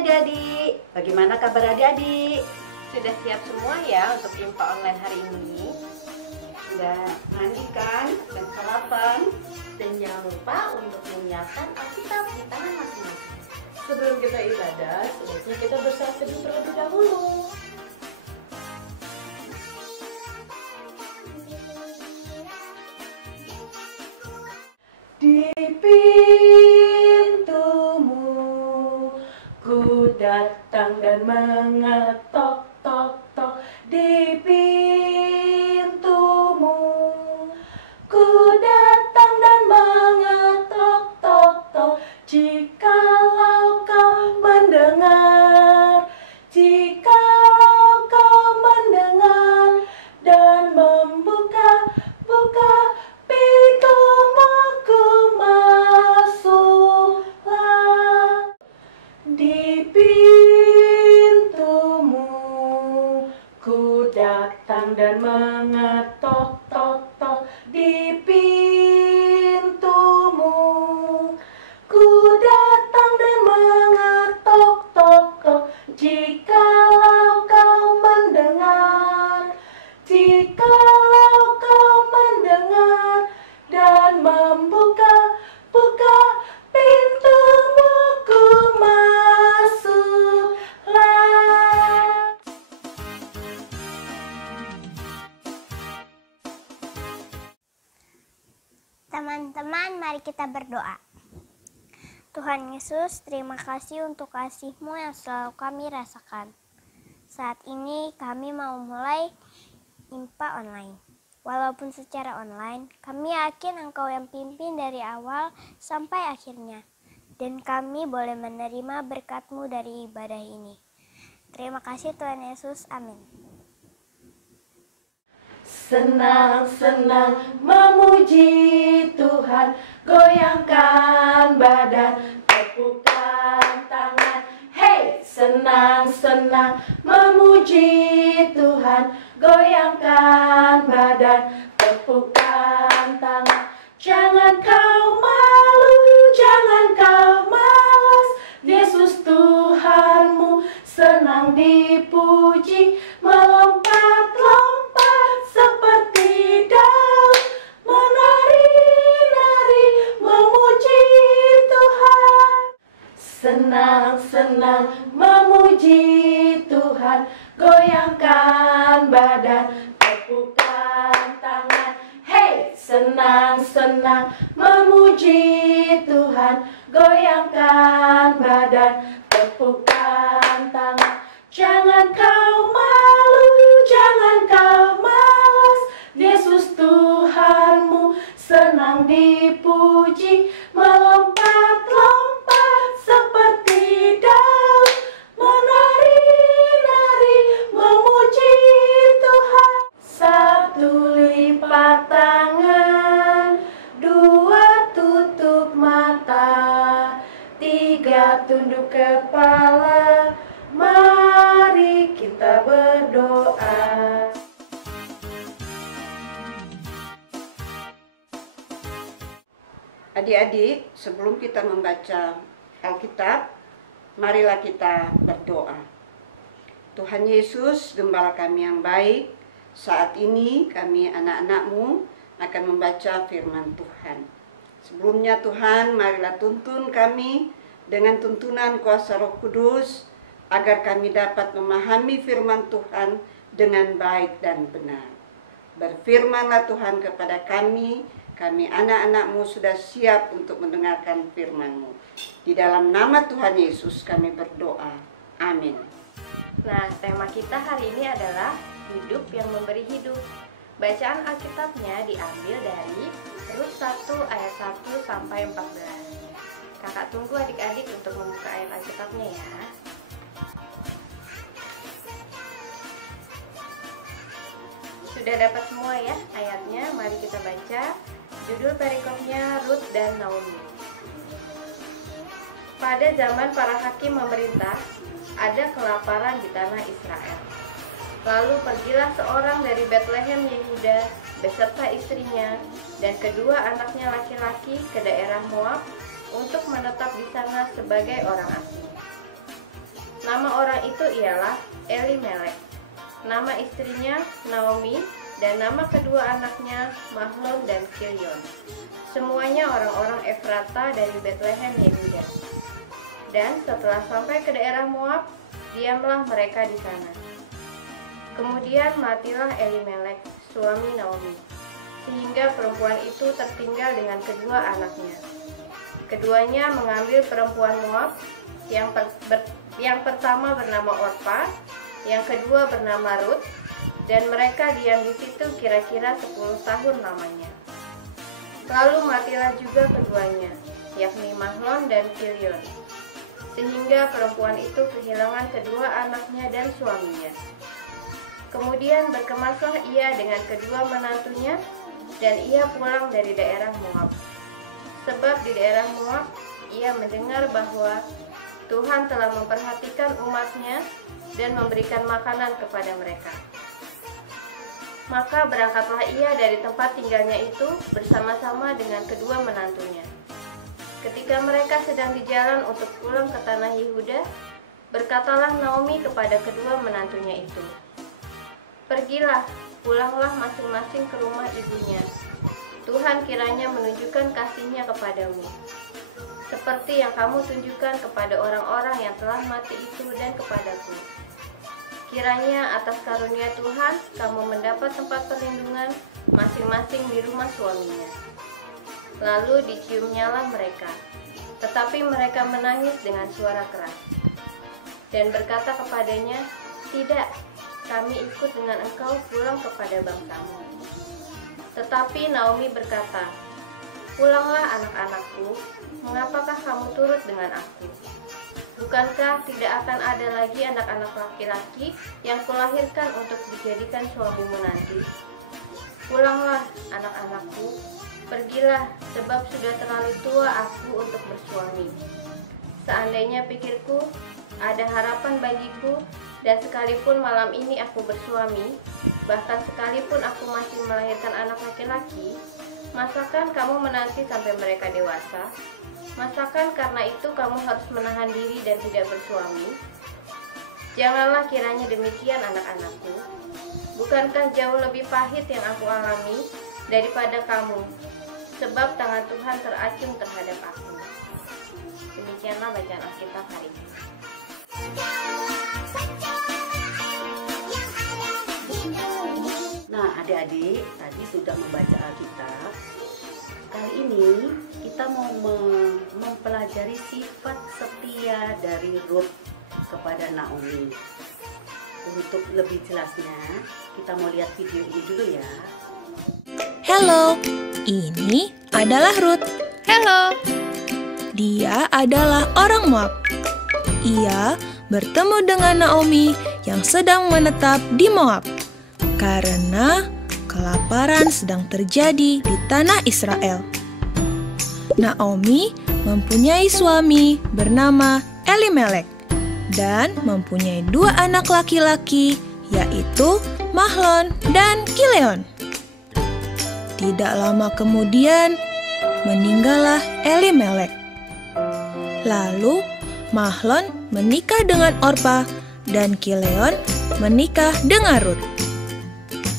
adik-adik, bagaimana kabar adik-adik? Sudah siap semua ya untuk IMPA online hari ini? Sudah mandi kan? Dan sarapan? Dan jangan lupa untuk menyiapkan Alkitab di tangan masing-masing. Sebelum kita ibadah, sebaiknya kita bersaat teduh terlebih dahulu. Di pintumu ku datang dan mengetok tok tok. Di pintumu ku datang dan mengetok tok tok. Jikalau kau mendengar, jikalau kau mendengar dan membuka pintumu, ku masuklah. Di pintumu ku datang dan mengetok tok tok. Di pintumu ku datang dan mengetok tok tok. Jikalau kau mendengar, jikalau kau mendengar dan membuka pintumu, ku masuklah. Teman-teman, mari kita berdoa. Tuhan Yesus, terima kasih untuk kasih-Mu yang selalu kami rasakan. Saat ini kami mau mulai IMPA online. Walaupun secara online, kami yakin Engkau yang pimpin dari awal sampai akhirnya. Dan kami boleh menerima berkat-Mu dari ibadah ini. Terima kasih Tuhan Yesus, amin. Senang-senang memuji Tuhan, goyangkan badan, tepukkan tangan. Hey, senang-senang memuji Tuhan, goyangkan badan, tepukkan tangan. Jangan kau malu, jangan kau malas, Yesus Tuhanmu senang dipuji. Melompat-lompat seperti daun, menari-nari memuji Tuhan. Senang-senang memuji Tuhan, goyangkan badan, tepukkan tangan. Hey, senang-senang memuji Tuhan, goyangkan badan, tepukkan tangan. Jangan kau malu, jangan kau malas, Yesus Tuhanmu senang dipuji. Melompat-lompat seperti daun, menari-nari memuji Tuhan. Satu, lipat tangan. Dua, tutup mata. Tiga, tunduk kepala. Mari kita berdoa. Adik-adik, sebelum kita membaca Alkitab, marilah kita berdoa. Tuhan Yesus, Gembala kami yang baik, saat ini kami anak-anak-Mu akan membaca firman Tuhan. Sebelumnya Tuhan, marilah tuntun kami dengan tuntunan kuasa Roh Kudus, agar kami dapat memahami firman Tuhan dengan baik dan benar. Berfirmanlah Tuhan kepada kami anak-anak-Mu sudah siap untuk mendengarkan firman-Mu. Di dalam nama Tuhan Yesus kami berdoa. Amin. Nah, tema kita hari ini adalah hidup yang memberi hidup. Bacaan Alkitabnya diambil dari Rut 1 ayat 1 sampai 14. Kakak tunggu adik-adik untuk membuka ayat Alkitabnya ya. Sudah dapat semua ya ayatnya? Mari kita baca. Judul perikopnya Rut dan Naomi. Pada zaman para hakim memerintah, ada kelaparan di tanah Israel. Lalu pergilah seorang dari Betlehem Yehuda beserta istrinya dan kedua anaknya laki-laki ke daerah Moab untuk menetap di sana sebagai orang asing. Nama orang itu ialah Elimelek, nama istrinya Naomi, dan nama kedua anaknya Mahlon dan Kilion. Semuanya orang-orang Efrata dari Betlehem Yehuda. Dan setelah sampai ke daerah Moab, diamlah mereka di sana. Kemudian matilah Elimelek, suami Naomi, sehingga perempuan itu tertinggal dengan kedua anaknya. Keduanya mengambil perempuan Moab, yang pertama bernama Orpa, yang kedua bernama Rut, dan mereka diam di situ kira-kira 10 tahun lamanya. Lalu matilah juga keduanya, yakni Mahlon dan Kilion, sehingga perempuan itu kehilangan kedua anaknya dan suaminya. Kemudian berkemaslah ia dengan kedua menantunya, dan ia pulang dari daerah Moab. Sebab di daerah Moab ia mendengar bahwa Tuhan telah memperhatikan umatnya dan memberikan makanan kepada mereka. Maka berangkatlah ia dari tempat tinggalnya itu bersama-sama dengan kedua menantunya. Ketika mereka sedang di jalan untuk pulang ke tanah Yehuda, berkatalah Naomi kepada kedua menantunya itu, "Pergilah, pulanglah masing-masing ke rumah ibunya. Tuhan kiranya menunjukkan kasih-Nya kepadamu, seperti yang kamu tunjukkan kepada orang-orang yang telah mati itu dan kepadaku. Kiranya atas karunia Tuhan kamu mendapat tempat perlindungan masing-masing di rumah suaminya." Lalu diciumnyalah mereka, tetapi mereka menangis dengan suara keras dan berkata kepadanya, "Tidak, kami ikut dengan engkau pulang kepada bangsamu." Tetapi Naomi berkata, "Pulanglah anak-anakku, mengapakah kamu turut dengan aku? Bukankah tidak akan ada lagi anak-anak laki-laki yang kulahirkan untuk dijadikan suamimu nanti? Pulanglah anak-anakku, pergilah, sebab sudah terlalu tua aku untuk bersuami. Seandainya pikirku, ada harapan bagiku, dan sekalipun malam ini aku bersuami, bahkan sekalipun aku masih melahirkan anak laki-laki, masakan kamu menanti sampai mereka dewasa? Masakan karena itu kamu harus menahan diri dan tidak bersuami? Janganlah kiranya demikian, anak-anakku. Bukankah jauh lebih pahit yang aku alami daripada kamu? Sebab tangan Tuhan teracung terhadap aku." Demikianlah bacaan Alkitab hari ini. Nah, adik-adik tadi sudah membaca Alkitab. Kali ini kita mau mempelajari sifat setia dari Rut kepada Naomi. Untuk lebih jelasnya, kita mau lihat video ini dulu ya. Halo, ini adalah Rut. Halo. Dia adalah orang Moab. Ia bertemu dengan Naomi yang sedang menetap di Moab karena kelaparan sedang terjadi di tanah Israel. Naomi mempunyai suami bernama Elimelek dan mempunyai 2 anak laki-laki, yaitu Mahlon dan Kilion. Tidak lama kemudian meninggallah Elimelek. Lalu Mahlon menikah dengan Orpa dan Kilion menikah dengan Rut.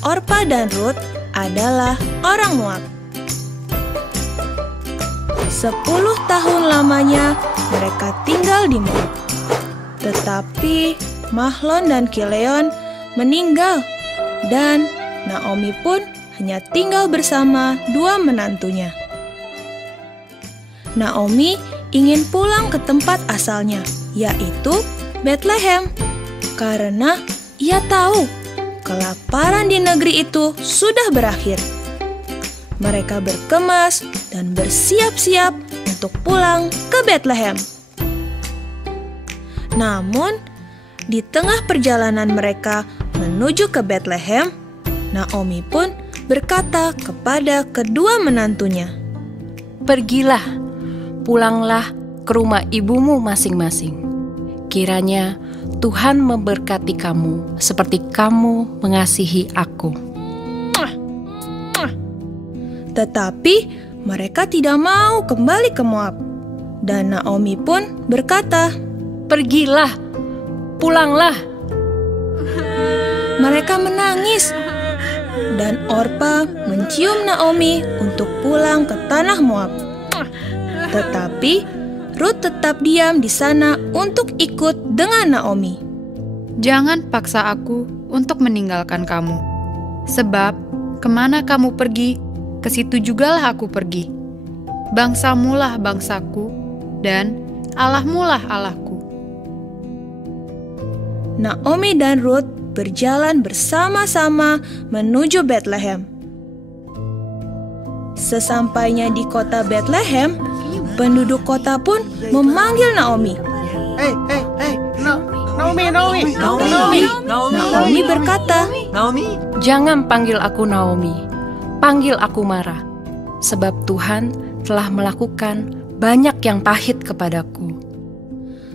Orpa dan Rut adalah orang Moab. 10 tahun lamanya mereka tinggal di Moab. Tetapi Mahlon dan Kilion meninggal dan Naomi pun hanya tinggal bersama 2 menantunya. Naomi ingin pulang ke tempat asalnya, yaitu Betlehem, karena ia tahu kelaparan di negeri itu sudah berakhir. Mereka berkemas dan bersiap-siap untuk pulang ke Betlehem. Namun, di tengah perjalanan mereka menuju ke Betlehem, Naomi pun berkata kepada kedua menantunya, Pergilah, pulanglah ke rumah ibumu masing-masing. Kiranya Tuhan memberkati kamu seperti kamu mengasihi aku. Tetapi mereka tidak mau kembali ke Moab. Dan Naomi pun berkata, Pergilah, pulanglah. Mereka menangis, dan Orpa mencium Naomi untuk pulang ke tanah Moab. Tetapi Ruth tetap diam di sana untuk ikut dengan Naomi. Jangan paksa aku untuk meninggalkan kamu, sebab kemana kamu pergi, ke situ jugalah aku pergi. Bangsamulah bangsaku, dan Allahmulah Allahku. Naomi dan Ruth berjalan bersama-sama menuju Bethlehem. Sesampainya di kota Bethlehem, penduduk kota pun memanggil Naomi. Naomi berkata, Jangan panggil aku Naomi, panggil aku Mara, sebab Tuhan telah melakukan banyak yang pahit kepadaku.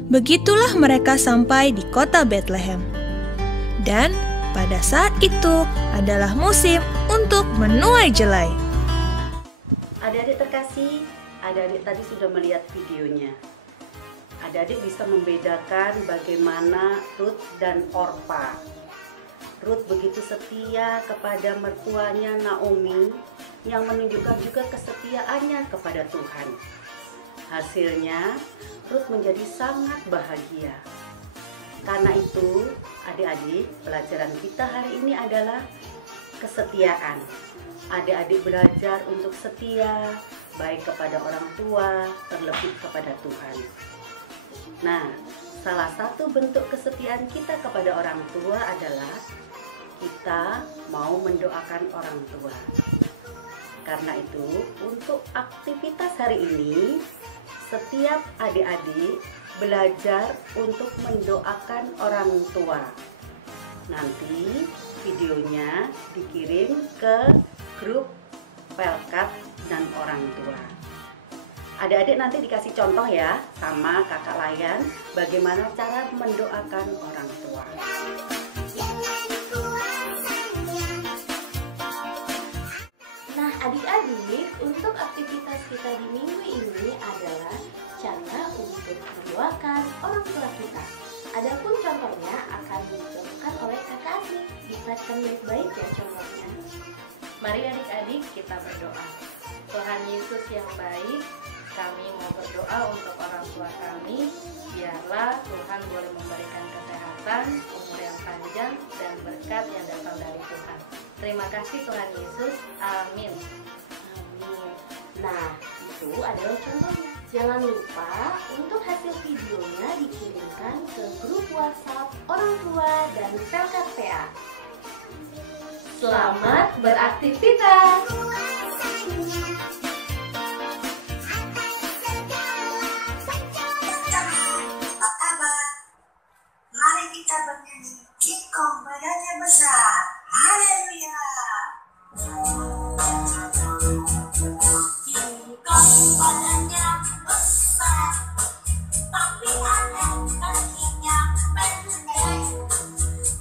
Begitulah mereka sampai di kota Bethlehem. Dan pada saat itu adalah musim untuk menuai jelai. Adik-adik terkasih, adik-adik tadi sudah melihat videonya. Adik-adik bisa membedakan bagaimana Ruth dan Orpa. Ruth begitu setia kepada mertuanya Naomi yang menunjukkan juga kesetiaannya kepada Tuhan. Hasilnya, Ruth menjadi sangat bahagia. Karena itu, adik-adik, pelajaran kita hari ini adalah kesetiaan. Adik-adik belajar untuk setia, baik kepada orang tua, terlebih kepada Tuhan. Nah, salah satu bentuk kesetiaan kita kepada orang tua adalah kita mau mendoakan orang tua. Karena itu, untuk aktivitas hari ini, setiap adik-adik belajar untuk mendoakan orang tua. Nanti videonya dikirim ke grup Pelkat dan orang tua. Adik-adik nanti dikasih contoh ya sama kakak Layan bagaimana cara mendoakan orang tua. Nah, adik-adik, untuk aktivitas kita di minggu ini adalah cara untuk mendoakan orang tua kita. Adapun contohnya akan dicontohkan oleh kakak Asih. Diperhatikan baik-baik ya contohnya. Mari adik-adik kita berdoa. Tuhan Yesus yang baik, kami mau berdoa untuk orang tua kami. Biarlah Tuhan boleh memberikan kesehatan, umur yang panjang, dan berkat yang datang dari Tuhan. Terima kasih Tuhan Yesus. Amin. Amin. Nah, itu adalah contohnya. Jangan lupa untuk hasil videonya dikirimkan ke grup WhatsApp orang tua dan Pelkat PA. Selamat beraktivitas. Apa kabar? Mari kita bernyanyi King Kong badannya besar. Haleluya. King Kong badannya besar, tapi aneh kakinya pendek.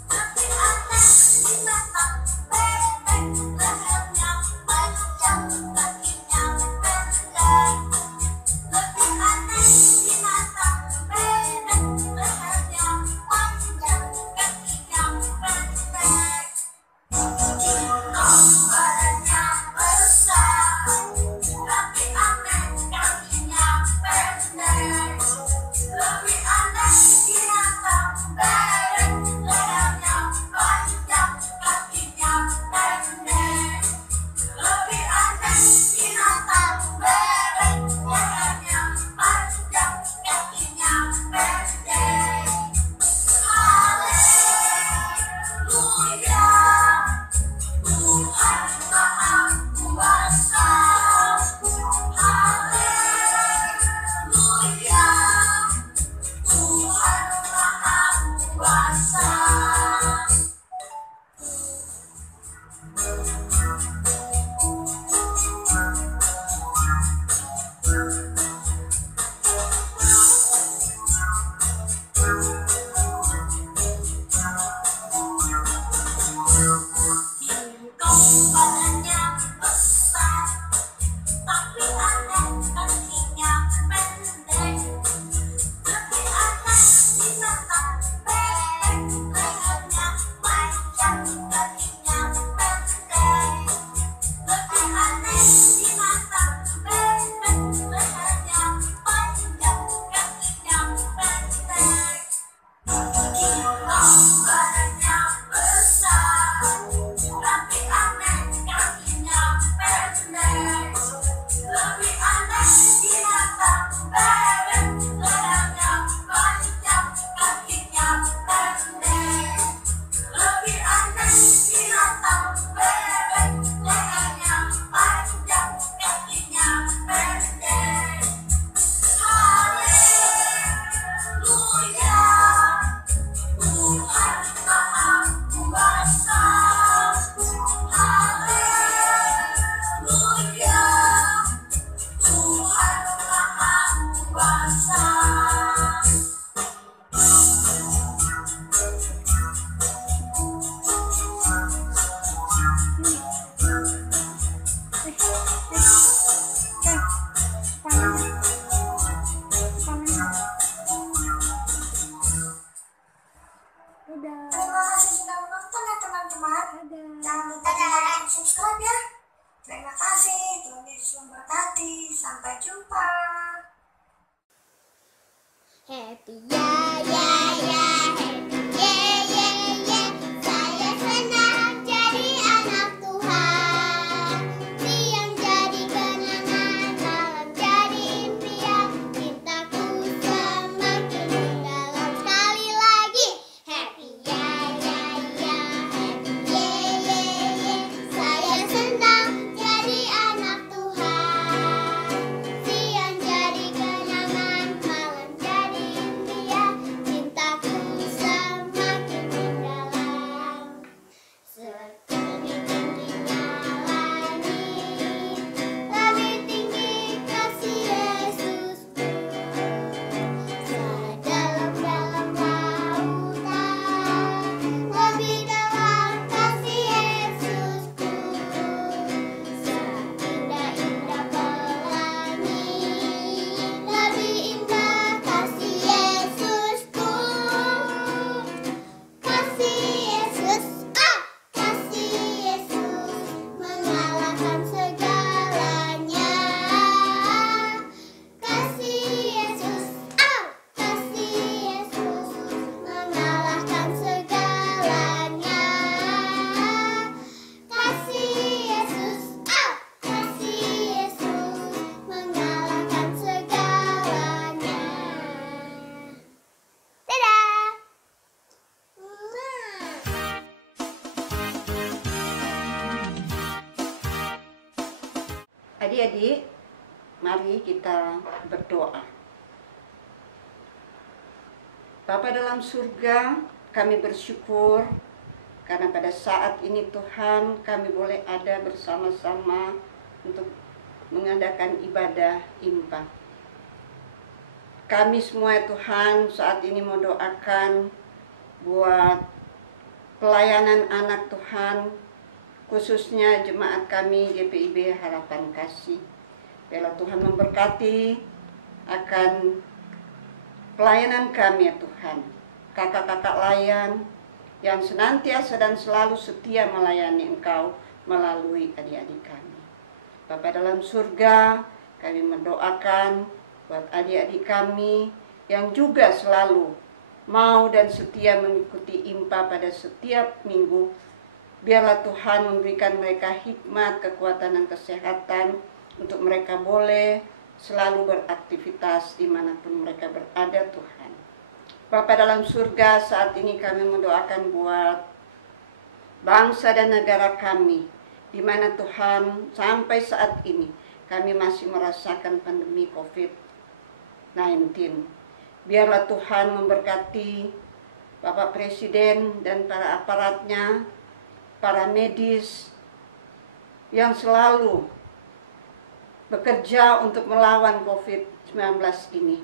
Tapi aneh binatang bebek, lehernya panjang, kakinya Sampai jumpa. Happy yeah yeah yeah, happy yeah yeah yeah. Saya senang jadi anak Tuhan. Siang jadi kenangan, malam jadi impian. Cintaku semakin mendalam. Sekali lagi, happy yeah yeah yeah, happy yeah yeah yeah. Saya senang jadi anak Tuhan. Siang jadi kenangan, malam jadi impian. Cintaku semakin mendalam. Setinggi-tingginya langit, lebih tinggi kasih Yesusku. Sedalam-dalam lautan, lebih dalam kasih Yesusku. Seindah-indah pelangi, lebih indah kasih Yesusku. Kasih Yesus, kasih Yesus mengalahkan segalanya. Kasih Yesus, kasih Yesus mengalahkan segalanya. Kasih Yesus, kasih Yesus mengalahkan segalanya. Dadah. Adik-adik, mari kita berdoa. Bapa dalam surga, kami bersyukur karena pada saat ini Tuhan kami boleh ada bersama-sama untuk mengadakan ibadah impa. Kami semua ya Tuhan saat ini mau doakan buat pelayanan anak Tuhan, khususnya jemaat kami GPIB Harapan Kasih. Biarlah Tuhan memberkati akan pelayanan kami ya Tuhan. Kakak-kakak layan yang senantiasa dan selalu setia melayani Engkau melalui adik-adik kami. Bapa dalam surga, kami mendoakan buat adik-adik kami yang juga selalu mau dan setia mengikuti impa pada setiap minggu. Biarlah Tuhan memberikan mereka hikmat, kekuatan, dan kesehatan untuk mereka boleh selalu beraktivitas dimanapun mereka berada Tuhan. Bapa dalam surga, saat ini kami mendoakan buat bangsa dan negara kami, di mana Tuhan sampai saat ini kami masih merasakan pandemi COVID-19. Biarlah Tuhan memberkati Bapak Presiden dan para aparatnya, para medis yang selalu bekerja untuk melawan COVID-19 ini.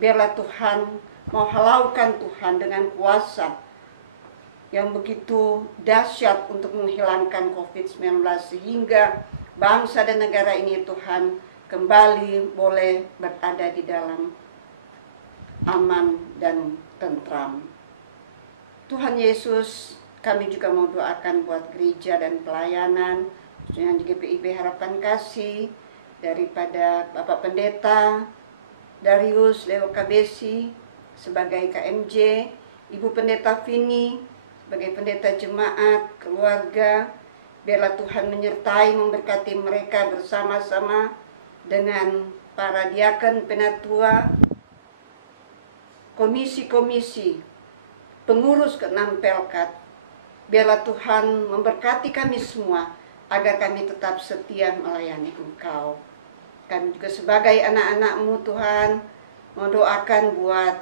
Biarlah Tuhan menghalaukan Tuhan dengan kuasa yang begitu dahsyat untuk menghilangkan COVID-19 sehingga bangsa dan negara ini Tuhan kembali boleh berada di dalam aman dan tentram. Tuhan Yesus, kami juga mau doakan buat gereja dan pelayanan, khususnya di GPIB Harapan Kasih, daripada Bapak Pendeta Darius Leo Kabesi sebagai KMJ, Ibu Pendeta Vini sebagai pendeta jemaat, keluarga. Biarlah Tuhan menyertai, memberkati mereka bersama-sama dengan para diakon, penatua, komisi-komisi, pengurus ke-6 Pelkat. Biarlah Tuhan memberkati kami semua agar kami tetap setia melayani Engkau. Kami juga sebagai anak-anak-Mu Tuhan mendoakan buat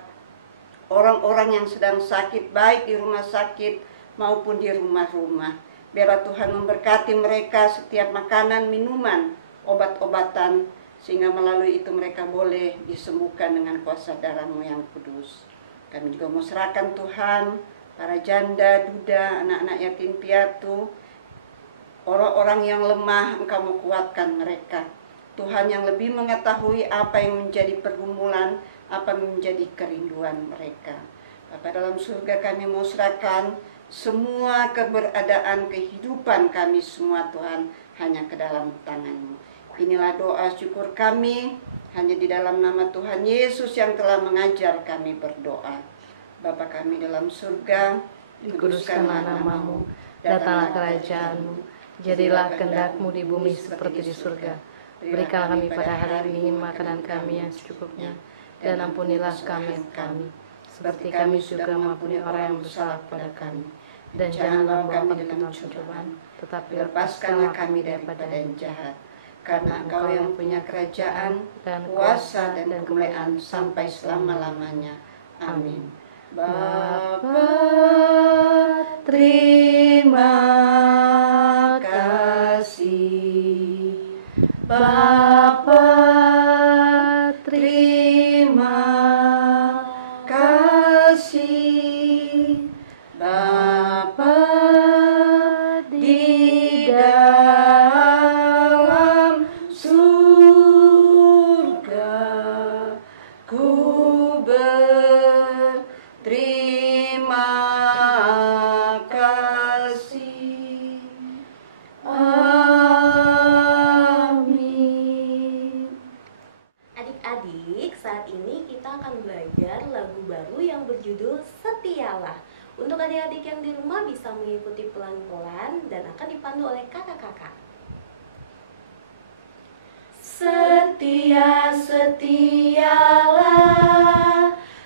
orang-orang yang sedang sakit, baik di rumah sakit maupun di rumah-rumah. Biarlah Tuhan memberkati mereka setiap makanan, minuman, obat-obatan, sehingga melalui itu mereka boleh disembuhkan dengan kuasa darah-Mu yang kudus. Kami juga mau serahkan Tuhan para janda, duda, anak-anak yatim piatu, orang-orang yang lemah, Engkau mau kuatkan mereka. Tuhan yang lebih mengetahui apa yang menjadi pergumulan, apa yang menjadi kerinduan mereka. Bapa dalam surga, kami mau serahkan semua keberadaan kehidupan kami semua Tuhan hanya ke dalam tangan-Mu. Inilah doa syukur kami, hanya di dalam nama Tuhan Yesus yang telah mengajar kami berdoa. Bapa kami dalam surga, Dikuduskanlah namamu, datanglah kerajaanmu, jadilah kehendak-Mu di bumi seperti di surga. Berikanlah kami pada hari ini makanan kami yang secukupnya, dan ampunilah kami, seperti kami juga mengampuni orang yang bersalah kepada kami. Dan janganlah membawa kami dalam pencobaan, tetapi lepaskanlah kami daripada yang jahat. Karena Engkau yang punya kerajaan, dan kuasa, dan kemuliaan sampai selama-lamanya. Amin. Bapa, terima kasih. Bapa, terima kasih. Bapa di dalam surga, ku berterima kasih. Amin. Adik-adik, saat ini kita akan belajar lagu baru yang berjudul Setialah. Untuk adik-adik yang di rumah bisa mengikuti pelan-pelan dan akan dipandu oleh kakak-kakak. Setia, setialah,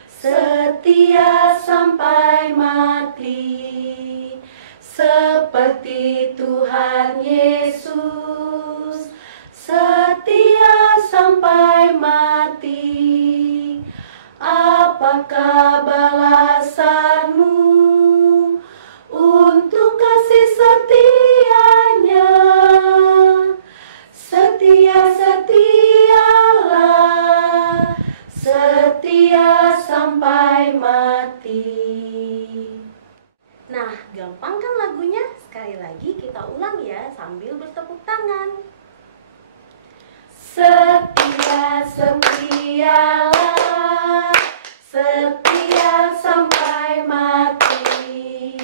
setia sampai mati, seperti Tuhan Yesus, setia sampai mati. Apakah balasanmu untuk kasih setianya? Setia, setialah, setia sampai mati. Nah, gampang kan lagunya? Sekali lagi kita ulang ya sambil bertepuk tangan. Setia, setialah, setia sampai mati,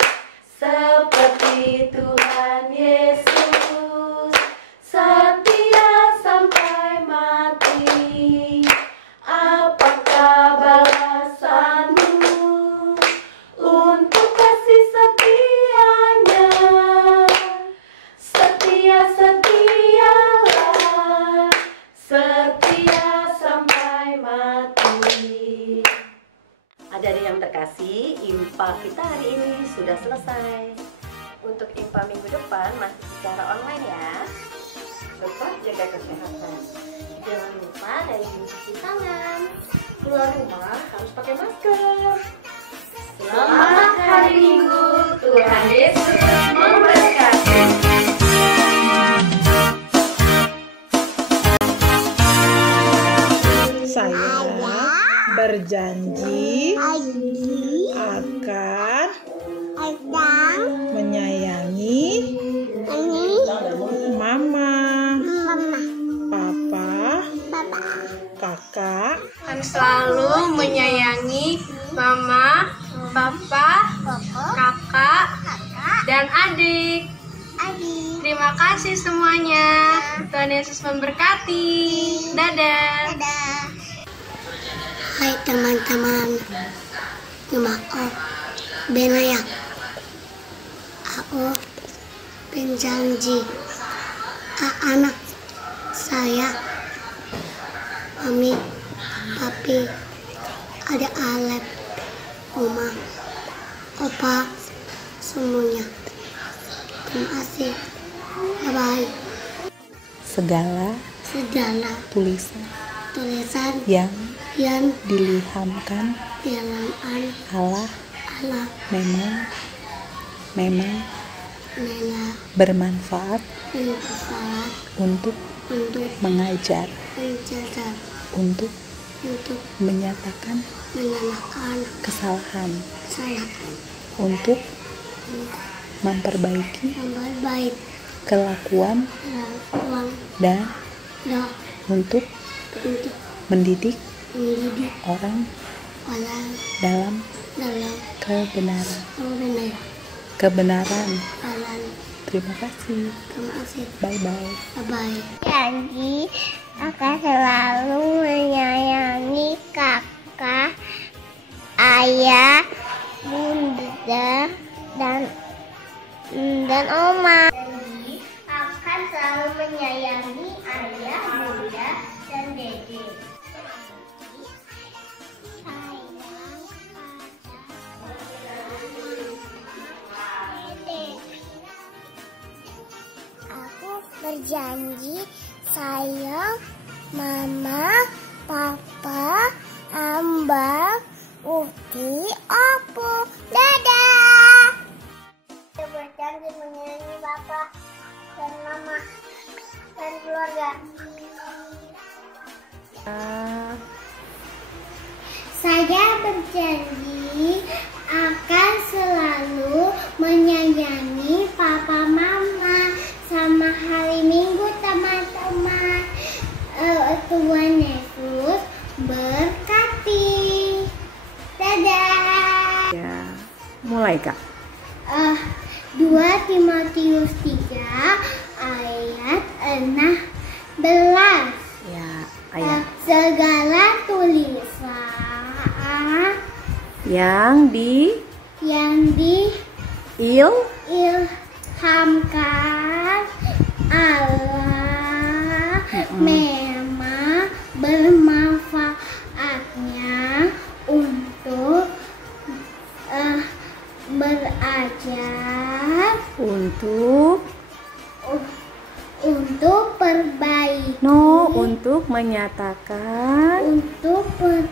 seperti Tuhan Yesus, setia sampai mati. Apakah balasanmu untuk kasih setianya? Setia, setialah, setia sampai mati. Adik-adik yang terkasih, IMPA kita hari ini sudah selesai. Untuk IMPA minggu depan masih secara online ya. Tetap jaga kesehatan. Jangan lupa rajin cuci tangan. Keluar rumah harus pakai masker. Selamat hari Minggu, Tuhan Yesus memberkati. Saya berjanji akan menyayangi Mama, Papa, Kakak, akan selalu menyayangi Mama, Papa, Kakak, dan adik. Terima kasih semuanya. Tuhan Yesus memberkati. Dadah. Hai teman-teman, nama aku Benaya. Aku berjanji anak saya, Mami, Papi, ada Alep, Oma, Opa, semuanya. Terima kasih. Bye-bye. Segala tulisan yang dilihamkan Allah memang bermanfaat untuk mengajar, untuk menyatakan kesalahan, untuk memperbaiki kelakuan dan untuk mendidik orang dalam kebenaran. Terima kasih. Bye-bye. Bye-bye. Janji akan selalu menyayangi kakak, ayah, bunda, dan oma. Janji akan selalu menyayangi ayah, bunda, dan dede. Aku berjanji sayang mama, papa, ambang, uti, opo. Dadah. Aku berjanji menyayangi papa dan mama dan keluarga. Saya berjanji akan selalu menyayangi papa mama sama hari Minggu teman-teman. Tuhan Yesus berkati. Dadah. Ya, mulai Kak. 2 Timotius 3 ayat 16. Ya, ayat Segala tulisan yang diilhamkan Allah memang bermanfaatnya untuk belajar, untuk perbaiki, untuk menyatakan, kesalahan,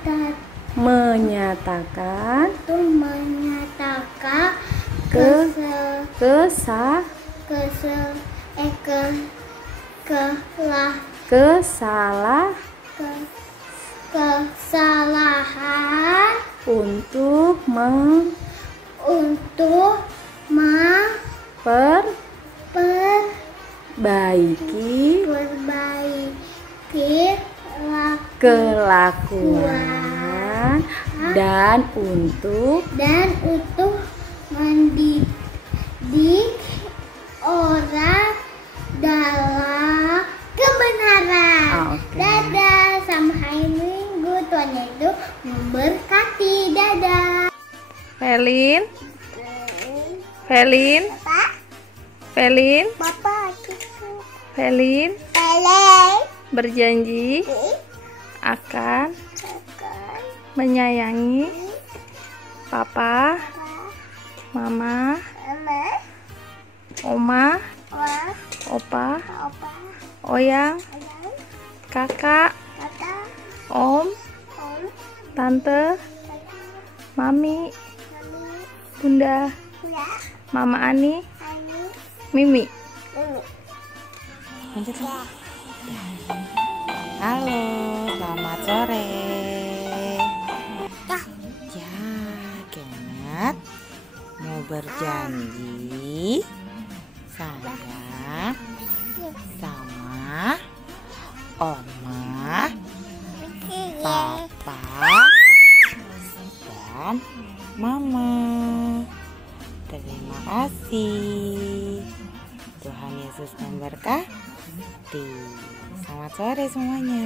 untuk perbaiki kelakuan dan untuk mendidik orang dalam kebenaran. Dadah, sampai hari Minggu. Tuhan Yesus memberkati. Dadah. Felin, berjanji akan menyayangi papa, mama, oma, opa, oyang, kakak, om, tante, mami, bunda, mama Ani, Mimi. Halo, selamat sore. Ya, Kenneth mau berjanji saya sama oma, papa, dan mama. Terima kasih. Tuhan Yesus memberkati. Selamat sore semuanya.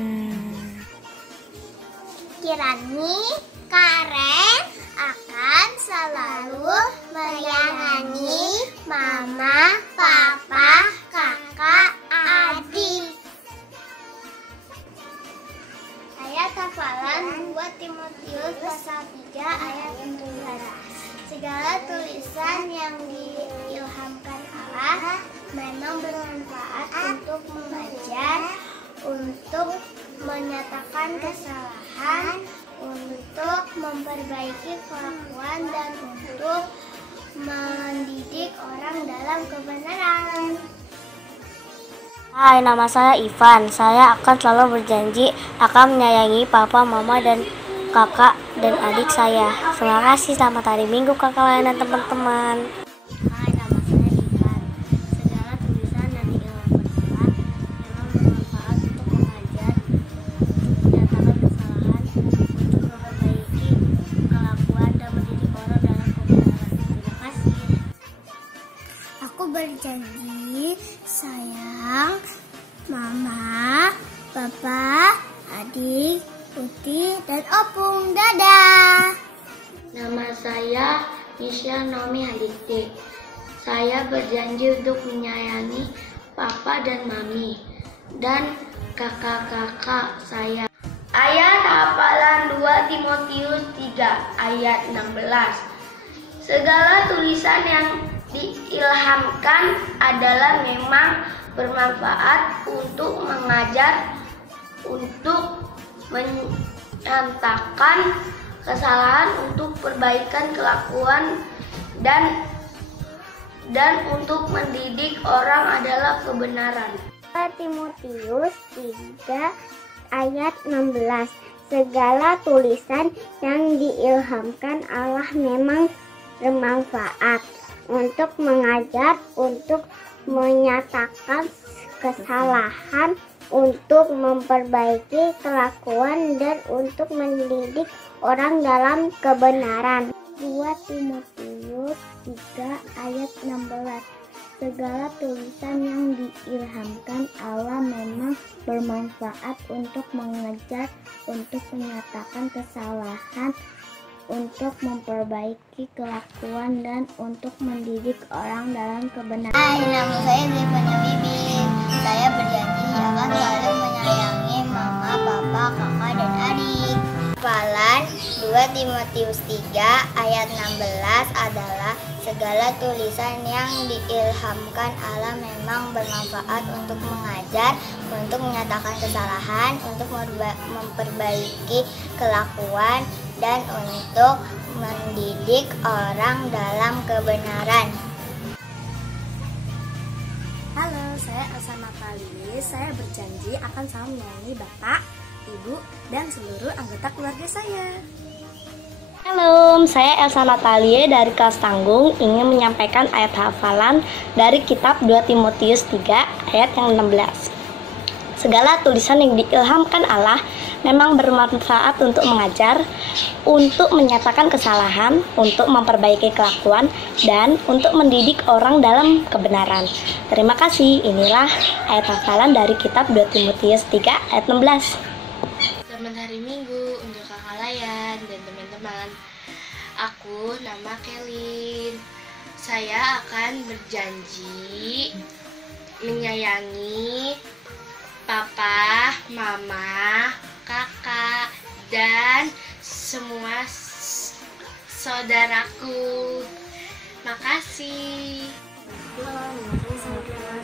Kirani Karen akan selalu menyayangi mama, papa, kakak, adik. Ayat hafalan 2 Timotius pasal 3 ayat 17. Segala tulisan yang diilhamkan Allah memang bermanfaat untuk mengajar, untuk menyatakan kesalahan, untuk memperbaiki kelakuan, dan untuk mendidik orang dalam kebenaran. Hai, nama saya Ivan. Saya akan selalu berjanji akan menyayangi papa, mama, dan kakak dan adik saya. Terima kasih. Selamat hari Minggu kakak dan teman-teman. Hai, nama saya Ivan. Segala tulisan yang diilhamkan Allah memang bermanfaat untuk mengajar, untuk menyatakan kesalahan, untuk memperbaiki kelakuan dan mendidik orang dalam kebenaran. Terima kasih. Aku berjanji sayang Mama, Papa, adik, Uti, dan Opung. Dadah. Nama saya Nisha Naomi Halitik. Saya berjanji untuk menyayangi Papa dan Mami dan kakak-kakak saya. Ayat hafalan 2 Timotius 3 ayat 16. Segala tulisan yang diilhamkan adalah memang bermanfaat untuk mengajar, untuk menyatakan kesalahan, untuk perbaikan kelakuan, dan untuk mendidik orang adalah kebenaran. Timotius 3 ayat 16. Segala tulisan yang diilhamkan Allah memang bermanfaat untuk mengajar, untuk menyatakan kesalahan, untuk memperbaiki kelakuan, dan untuk mendidik orang dalam kebenaran. 2 Timotius 3 ayat 16. Segala tulisan yang diilhamkan Allah memang bermanfaat untuk mengajar, untuk menyatakan kesalahan, untuk memperbaiki kelakuan, dan untuk mendidik orang dalam kebenaran. Hai, nama saya Zevanya Bibi. Saya berjanji akan selalu menyayangi Mama, Papa, Kakak, dan adik. Hafalan 2 Timotius 3 ayat 16 adalah segala tulisan yang diilhamkan Allah memang bermanfaat untuk mengajar, untuk menyatakan kesalahan, untuk memperbaiki kelakuan, dan untuk mendidik orang dalam kebenaran. Halo, saya Elsa Natalie. Saya berjanji akan selalu menyayangi Bapak, Ibu, dan seluruh anggota keluarga saya. Halo, saya Elsa Natalie dari kelas Tanggung ingin menyampaikan ayat hafalan dari kitab 2 Timotius 3 ayat yang 16. Segala tulisan yang diilhamkan Allah memang bermanfaat untuk mengajar, untuk menyatakan kesalahan, untuk memperbaiki kelakuan, dan untuk mendidik orang dalam kebenaran. Terima kasih. Inilah ayat hafalan dari kitab 2 Timotius 3 ayat 16. Selamat hari Minggu untuk Kakak Layan dan teman-teman. Aku nama Kelin. Saya akan berjanji menyayangi Papa, Mama, Kakak, dan semua saudaraku. Makasih.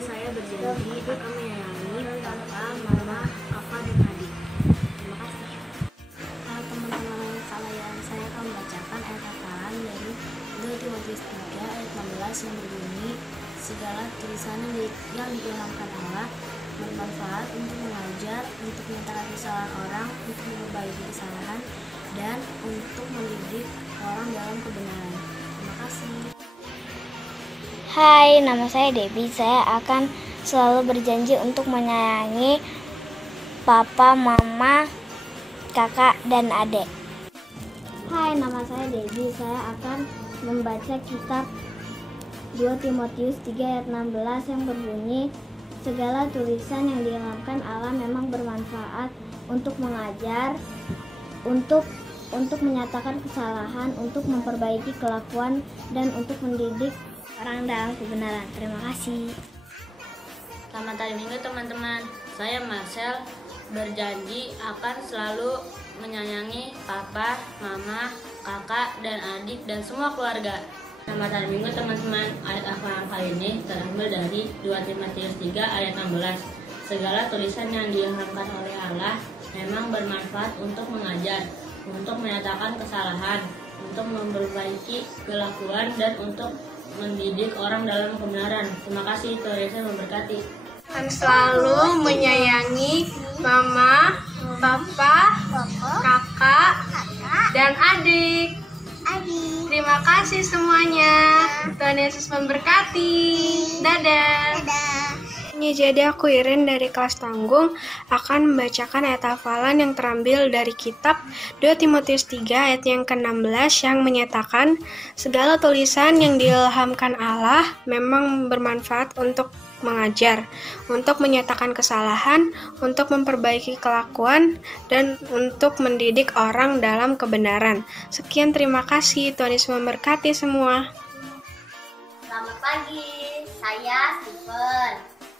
Saya berjanji akan menyayangi Papa, Mama, Kakak, dan adik. Terima kasih. Teman-teman kalian, saya akan membacakan ayat hafalan dari 2 Timotius 3 ayat 16 yang berbunyi, segala tulisan yang diilhamkan Allah bermanfaat untuk mengajar, untuk menyatakan kesalahan orang, untuk memperbaiki kesalahan, dan untuk mendidik orang dalam kebenaran. Terima kasih. Hai, nama saya Debbie. Saya akan selalu berjanji untuk menyayangi Papa, Mama, Kakak, dan adik. Hai, nama saya Debbie. Saya akan membaca kitab 2 Timotius 3 ayat 16 yang berbunyi, segala tulisan yang diilhamkan Allah memang bermanfaat untuk mengajar, untuk menyatakan kesalahan, untuk memperbaiki kelakuan, dan untuk mendidik orang dalam kebenaran. Terima kasih. Selamat hari Minggu teman-teman. Saya Marcel berjanji akan selalu menyayangi Papa, Mama, Kakak, dan adik, dan semua keluarga. Selamat hari Minggu teman-teman. Ayat hafalan kali ini terambil dari 2 Timotius 3 ayat 16. Segala tulisan yang diilhamkan oleh Allah memang bermanfaat untuk mengajar, untuk menyatakan kesalahan, untuk memperbaiki kelakuan, dan untuk mendidik orang dalam kebenaran. Terima kasih, Tuhan Yesus memberkati. Akan selalu menyayangi Mama, Papa, Kakak, dan adik. Terima kasih semuanya. Tuhan Yesus memberkati. Dadah. Jadi aku Irin dari kelas Tanggung akan membacakan ayat hafalan yang terambil dari kitab 2 Timotius 3 ayat yang ke-16 yang menyatakan segala tulisan yang diilhamkan Allah memang bermanfaat untuk mengajar, untuk menyatakan kesalahan, untuk memperbaiki kelakuan, dan untuk mendidik orang dalam kebenaran. Sekian, terima kasih. Tuhan Yesus memberkati semua. Selamat pagi, saya Steven.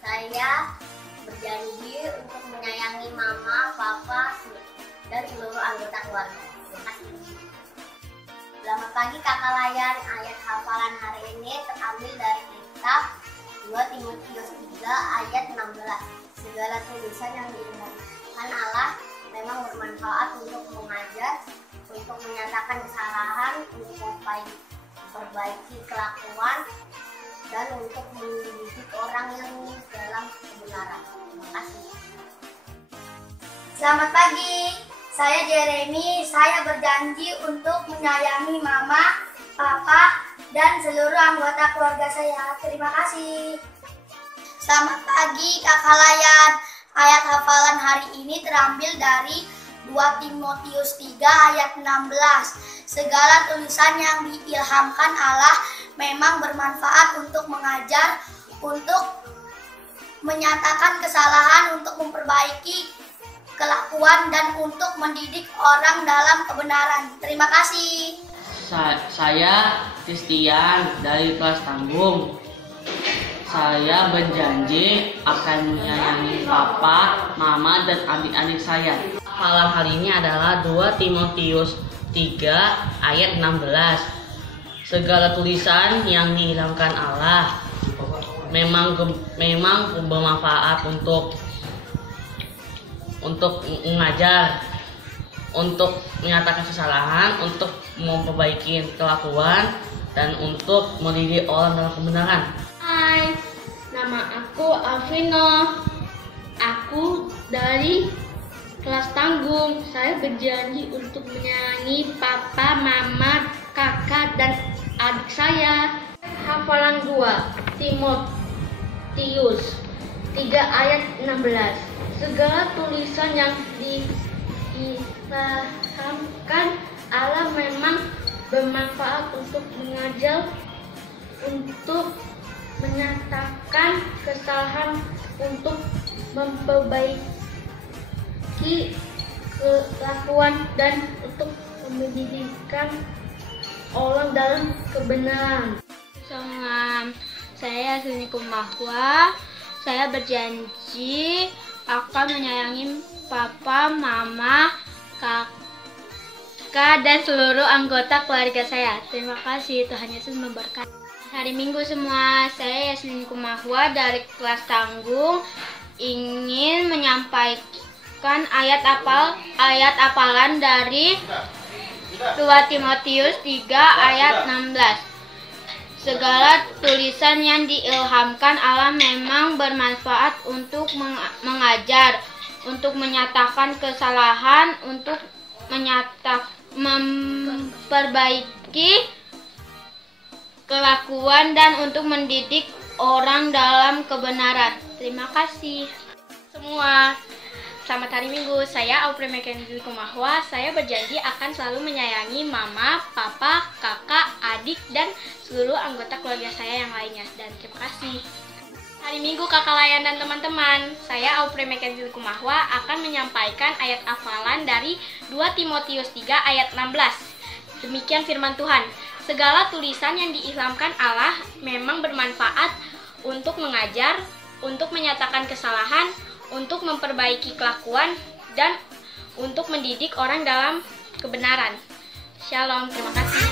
Saya berjanji untuk menyayangi mama, papa, dan seluruh anggota keluarga. Terima kasih. Selamat pagi kakak Layan. Ayat hafalan hari ini terambil dari kitab 2 Timotius 3 ayat 16. Segala tulisan yang diilhamkan Allah memang bermanfaat untuk mengajar, untuk menyatakan kesalahan, untuk memperbaiki kelakuan, dan untuk mendidik orang yang dalam kebenaran. Terima kasih. Selamat pagi, saya Jeremy. Saya berjanji untuk menyayangi mama, papa, dan seluruh anggota keluarga saya. Terima kasih. Selamat pagi kakak Layan. Ayat hafalan hari ini terambil dari 2 Timotius 3 ayat 16. Segala tulisan yang diilhamkan Allah memang bermanfaat untuk mengajar, untuk menyatakan kesalahan, untuk memperbaiki kelakuan, dan untuk mendidik orang dalam kebenaran. Terima kasih. Saya Christian dari kelas Tanggung. Saya berjanji akan menyayangi papa, mama, dan adik-adik saya. Hafalan hari ini adalah 2 Timotius 3 ayat 16. Segala tulisan yang diilhamkan Allah memang bermanfaat untuk mengajar, untuk menyatakan kesalahan, untuk memperbaiki kelakuan, dan untuk mendidik orang dalam kebenaran. Hai, nama aku Alvino. Aku dari kelas Tanggung. Saya berjanji untuk menyayangi papa, mama, kakak, dan adik saya. Hafalan 2 Timotius 3 ayat 16. Segala tulisan yang diilhamkan Allah memang bermanfaat untuk mengajar, untuk menyatakan kesalahan, untuk memperbaiki kelakuan, dan untuk mendidik orang dalam kebenaran. Salam, saya Suni Kumahwa. Saya berjanji akan menyayangi papa, mama, kakak, dan seluruh anggota keluarga saya. Terima kasih, Tuhan Yesus memberkati. Hari Minggu semua, saya Yasmin Kumahwa dari kelas Tanggung ingin menyampaikan ayat hafalan dari 2 Timotius 3 ayat 16. Segala tulisan yang diilhamkan Allah memang bermanfaat untuk mengajar, untuk menyatakan kesalahan, untuk memperbaiki kelakuan, dan untuk mendidik orang dalam kebenaran. Terima kasih semua. Selamat hari Minggu, saya Aupri Mackenzie Kumahwa. Saya berjanji akan selalu menyayangi mama, papa, kakak, adik, dan seluruh anggota keluarga saya yang lainnya. Dan terima kasih. Hari Minggu kakak Layan dan teman-teman, saya Aupri Mackenzie Kumahwa akan menyampaikan ayat hafalan dari 2 Timotius 3 ayat 16. Demikian firman Tuhan. Segala tulisan yang diilhamkan Allah memang bermanfaat untuk mengajar, untuk menyatakan kesalahan, untuk memperbaiki kelakuan, dan untuk mendidik orang dalam kebenaran. Shalom, terima kasih.